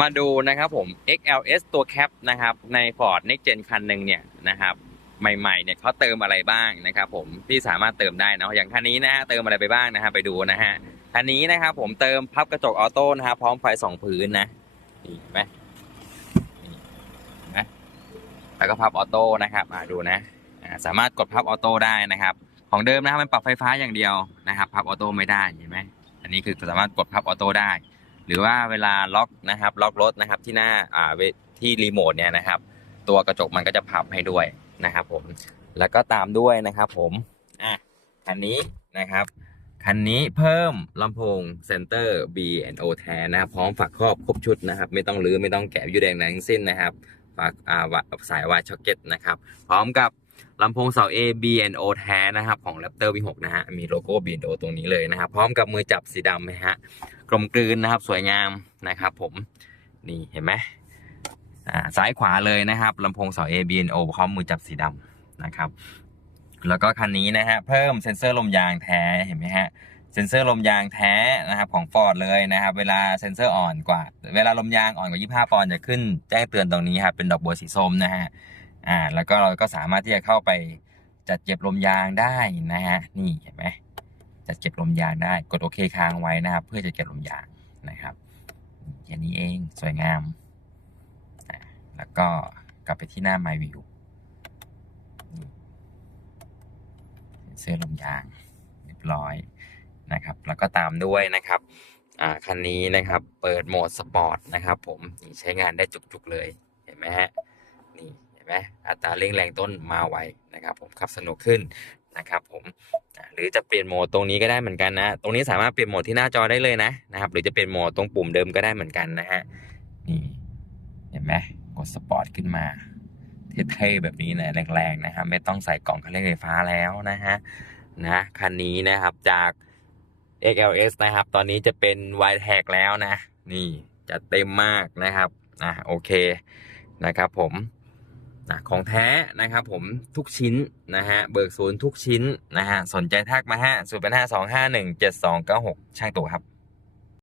มาดูนะครับผม XLS ตัวแคปนะครับใน Ford Next Gen คันหนึ่งเนี่ยนะครับใหม่ๆเนี่ยเขาเติมอะไรบ้างนะครับผมที่สามารถเติมได้นะอย่างคันนี้นะฮะเติมอะไรไปบ้างนะฮะไปดูนะฮะคันนี้นะครับผมเติมพับกระจกออโต้นะครับพร้อมไฟสองพื้นนะนี่เห็นไหมนี่นไหมแล้วก็พับออโต้นะครับอ่าดูนะสามารถกดพับออโต้ได้นะครับ ของเดิมนะครับมันปรับไฟฟ้าอย่างเดียวนะครับ พับออโต้ไม่ได้เห็นไหมอันนี้คือสามารถกดพับออโต้ได้ หรือว่าเวลาล็อกนะครับ ล็อกรถนะครับที่หน้าอ่าที่รีโมทเนี่ยนะครับ ตัวกระจกมันก็จะพับให้ด้วยนะครับ ผมแล้วก็ตามด้วยนะครับ ผมอะคันนี้นะครับคันนี้เพิ่มลำโพงเซนเตอร์ B&O แทนนะครับพร้อมฝักครอบครบชุดนะครับ ไม่ต้องรื้อไม่ต้องแกะยูแดงไหนทั้งสิ้นนะครับฝากอ่าสายวายช็อคเก็ตนะครับพร้อมกับลำโพงเสา A B&O แท้นะครับของ Raptor V6 นะฮะมีโลโก้ B&O ตรงนี้เลยนะครับ พร้อมกับมือจับสีดำนะฮะ กลมกลืนนะครับ สวยงามนะครับ ผมนี่เห็นไหมอ่าซ้ายขวาเลยนะครับลำโพงเสา A B N O พร้อมมือจับสีดำนะครับ แล้วก็คันนี้นะฮะเพิ่มเซ็นเซอร์ลมยางแท้เห็นไหมฮะเซ็นเซอร์ลมยางแท้นะครับของ Ford เลยนะครับ เวลาเซ็นเซอร์อ่อนกว่า เวลาลมยางอ่อนกว่า 25 ปอนด์จะขึ้นแจ้งเตือนตรงนี้ครับเป็นดอกบัวสีส้มนะฮะอ่าแล้วก็เราก็สามารถที่จะเข้าไปจัดเก็บลมยางได้นะฮะนี่เห็นไหม จะเก็บลมยางได้ กดโอเคค้างไว้นะครับ เพื่อจะเก็บลมยางนะครับแค่นี้เองสวยงาม แล้วก็กลับไปที่หน้า My View เสื้อลมยางเรียบร้อยนะครับ แล้วก็ตามด้วยนะครับอ่าคันนี้นะครับ เปิดโหมดสปอร์ตนะครับผมใช้งานได้จุกๆเลยเห็นไหมฮะนี่เห็นไหมอัตราเร่งแรงต้นมาไวนะครับ ผมขับสนุกขึ้น นะครับผมหรือจะเปลี่ยนโหมดตรงนี้ก็ได้เหมือนกันนะ ตรงนี้สามารถเปลี่ยนโหมดที่หน้าจอได้เลยนะนะครับ หรือจะเปลี่ยนโหมดตรงปุ่มเดิมก็ได้เหมือนกันนะฮะนี่เห็นไหมกดสปอร์ตขึ้นมาเท่ๆแบบนี้นะแรงๆนะครับ ไม่ต้องใส่กล่องเคันเร่งไฟฟ้าแล้วนะฮะนะคันนี้นะครับจาก XLS นะครับ ตอนนี้จะเป็น y t a g แล้วนะ นี่จะเต็มมากนะครับ อะโอเคนะครับผม นะของแท้นะครับผมทุกชิ้นนะฮะเบิกศูนย์ทุกชิ้นนะฮะสนใจทักมาฮะศูนย์แปดห้าสองห้าหนึ่งเจ็ดสองเก้าหกช่างตัวครับ